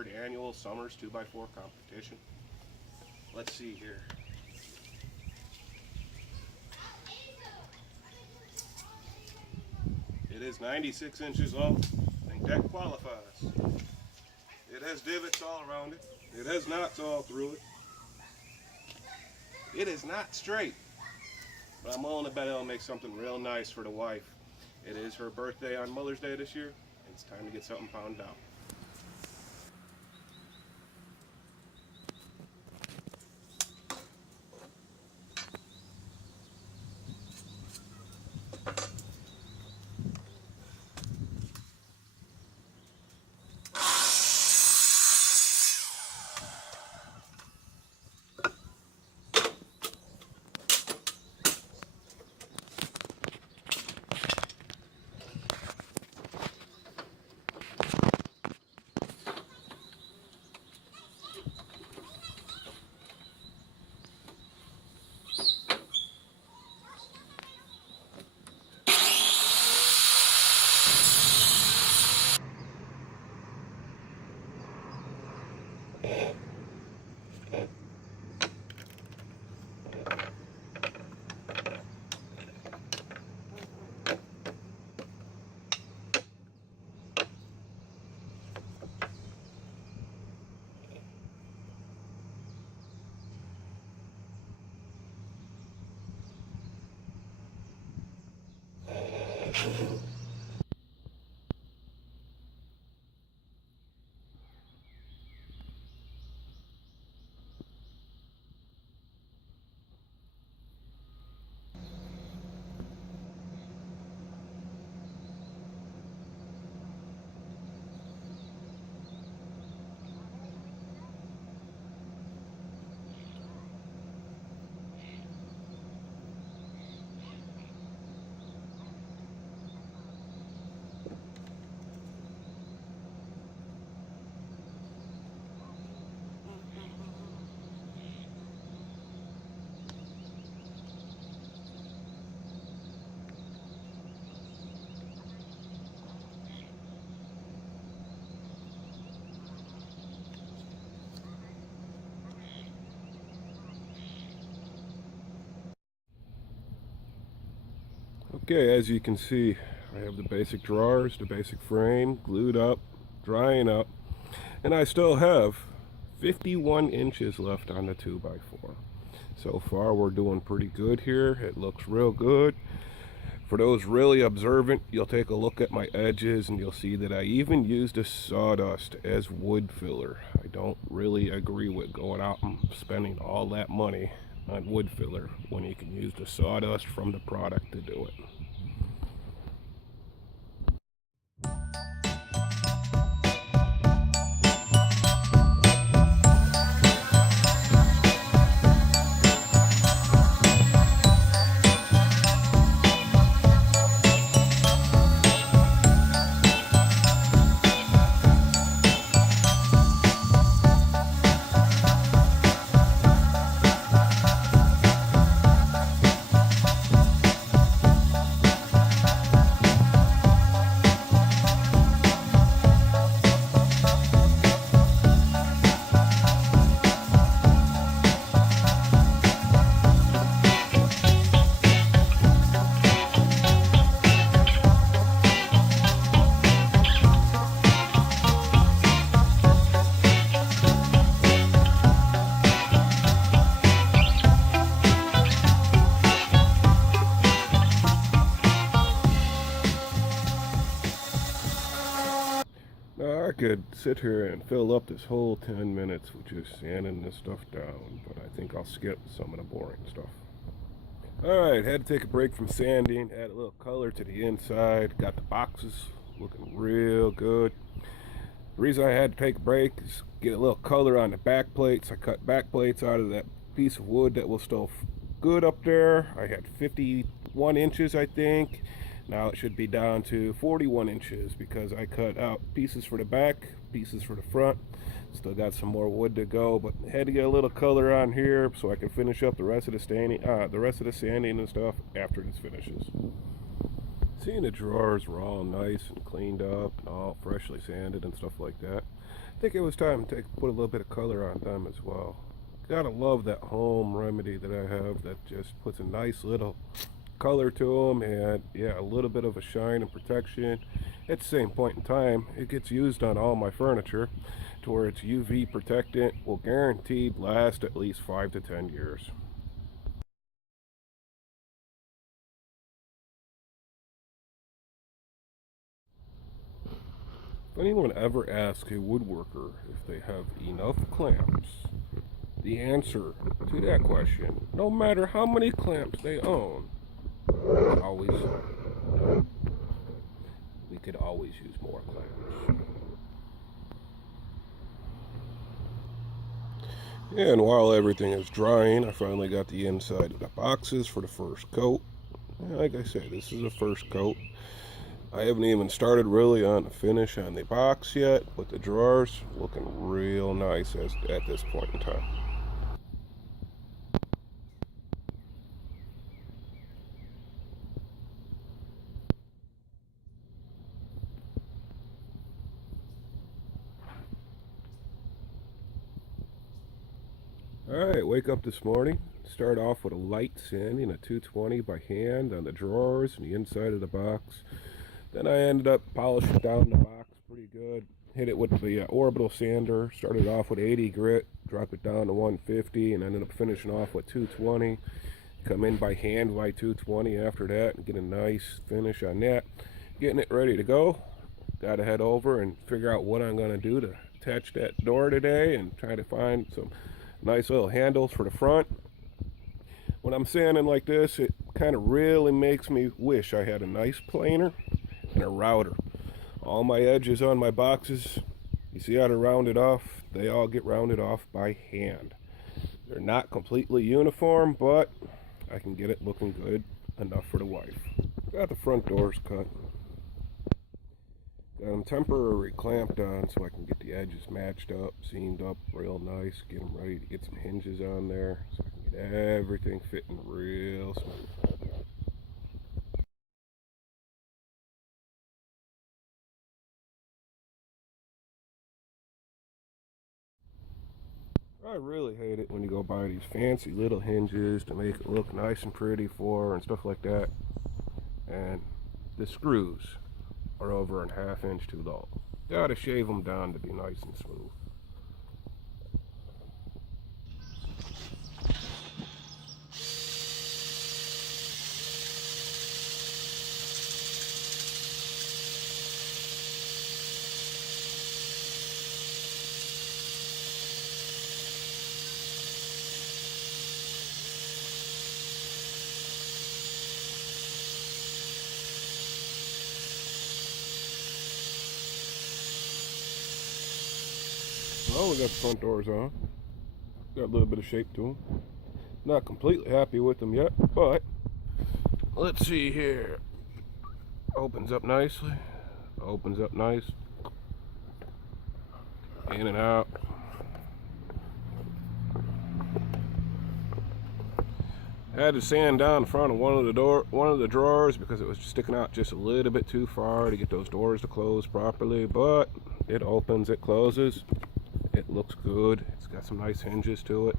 3rd annual Summers 2x4 competition. Let's see here. It is 96 inches long. I think that qualifies. It has divots all around it. It has knots all through it. It is not straight, but I'm willing to bet it'll make something real nice for the wife. It is her birthday on Mother's Day this year. It's time to get something pounded out. Okay, as you can see, I have the basic drawers, the basic frame, glued up, drying up, and I still have 51 inches left on the 2x4. So far, we're doing pretty good here. It looks real good. For those really observant, you'll take a look at my edges and you'll see that I even used a sawdust as wood filler. I don't really agree with going out and spending all that money on wood filler when you can use the sawdust from the product to do it. Now I could sit here and fill up this whole 10 minutes with just sanding this stuff down, but I think I'll skip some of the boring stuff. Alright, had to take a break from sanding, add a little color to the inside, got the boxes looking real good. The reason I had to take a break is get a little color on the back plates. I cut back plates out of that piece of wood that was still good up there. I had 51 inches, I think. Now it should be down to 41 inches because I cut out pieces for the back, pieces for the front. Still got some more wood to go, but had to get a little color on here so I can finish up the rest of the sanding and stuff after this finishes. Seeing the drawers were all nice and cleaned up and all freshly sanded and stuff like that. think it was time to put a little bit of color on them as well. Gotta love that home remedy that I have that just puts a nice little color to them, and yeah, a little bit of a shine and protection. At the same point in time, it gets used on all my furniture to where it's UV protectant, will guaranteed last at least 5 to 10 years. If anyone ever asks a woodworker if they have enough clamps, the answer to that question, no matter how many clamps they own, is always no. We could always use more clamps. And while everything is drying, I finally got the inside of the boxes for the first coat. Like I said, this is the first coat. I haven't even started really on the finish on the box yet, but the drawers looking real nice at this point in time. Alright, wake up this morning. Start off with a light sanding, a 220 by hand on the drawers and the inside of the box. Then I ended up polishing down the box pretty good. Hit it with the orbital sander. Started off with 80 grit, drop it down to 150, and ended up finishing off with 220. Come in by hand by 220 after that and get a nice finish on that. Getting it ready to go. Got to head over and figure out what I'm going to do to attach that door today and try to find some nice little handles for the front. When I'm sanding like this, it kind of really makes me wish I had a nice planer and a router. All my edges on my boxes, you see how they're rounded off? They all get rounded off by hand. They're not completely uniform, but I can get it looking good enough for the wife. Got the front doors cut. Got them temporarily clamped on so I can get the edges matched up, seamed up real nice, get them ready to get some hinges on there so I can get everything fitting real smooth. I really hate it when you go buy these fancy little hinges to make it look nice and pretty for and stuff like that, and the screws are over a ½ inch too low. Gotta shave them down to be nice and smooth. Well, we got the front doors on. Got a little bit of shape to them. Not completely happy with them yet, but let's see here. Opens up nicely. Opens up nice. In and out. Had to sand down the front of one of the drawers because it was sticking out just a little bit too far to get those doors to close properly, but it opens, it closes. It looks good. It's got some nice hinges to it.